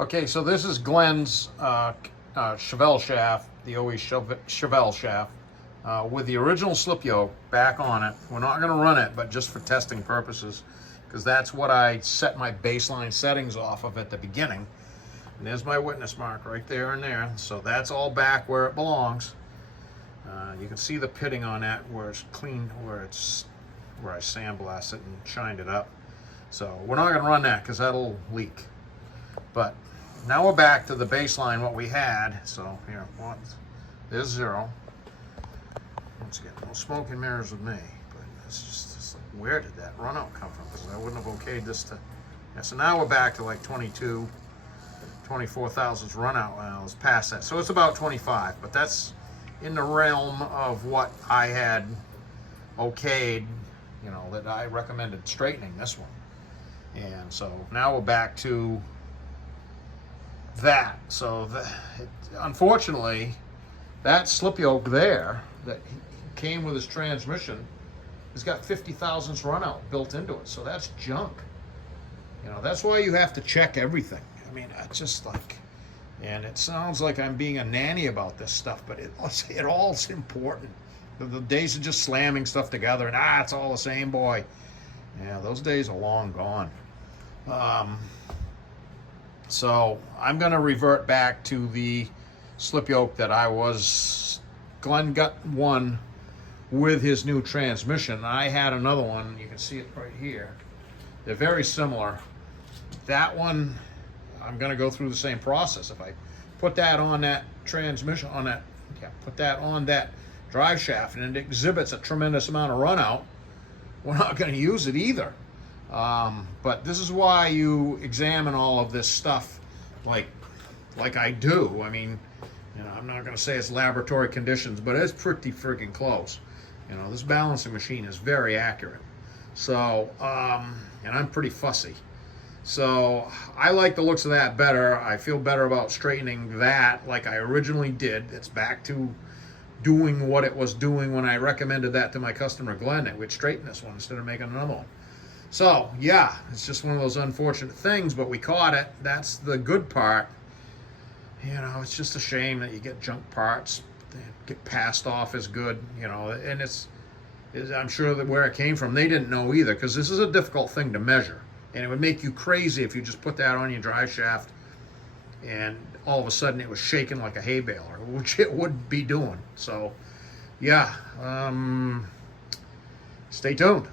Okay, so this is Glenn's Chevelle shaft, the OE Chevelle shaft, with the original slip yoke back on it. We're not going to run it, but just for testing purposes, because that's what I set my baseline settings off of at the beginning. And there's my witness mark right there and there. So that's all back where it belongs. You can see the pitting on that where it's clean, where I sandblasted and shined it up. So we're not going to run that because that'll leak. But now we're back to the baseline what we had. So here, there's 0. Once again, no smoke and mirrors with me. But it's just like, where did that run out come from? Because I wouldn't have okayed this to. Yeah, so now we're back to like 24 thousandths run out. Well, it's past that. So it's about 25, but that's in the realm of what I had okayed, you know, that I recommended straightening this one. And so now we're back to that. So unfortunately, that slip yoke there that came with his transmission has got 50 thousandths run out built into it. So that's junk. You know, that's why you have to check everything. I mean, it's just like, and it sounds like I'm being a nanny about this stuff, but it all's important. The days of just slamming stuff together and it's all the same, boy. Yeah, those days are long gone. So I'm going to revert back to the slip yoke that Glenn got one with his new transmission. I had another one. You can see it right here. They're very similar. That one, I'm going to go through the same process. If I put that on that transmission, put that on that drive shaft and it exhibits a tremendous amount of run out, we're not going to use it either. But this is why you examine all of this stuff like I do. I mean, you know, I'm not going to say it's laboratory conditions, but it's pretty freaking close. You know, this balancing machine is very accurate. So, and I'm pretty fussy. So I like the looks of that better. I feel better about straightening that like I originally did. It's back to doing what it was doing when I recommended that to my customer Glenn. It would straighten this one instead of making another one. So yeah, it's just one of those unfortunate things, but we caught it. That's the good part. You know, it's just a shame that you get junk parts that get passed off as good, you know, and I'm sure that where it came from, they didn't know either, because this is a difficult thing to measure. And it would make you crazy if you just put that on your drive shaft and all of a sudden it was shaking like a hay baler, which it would be doing. So, yeah, stay tuned.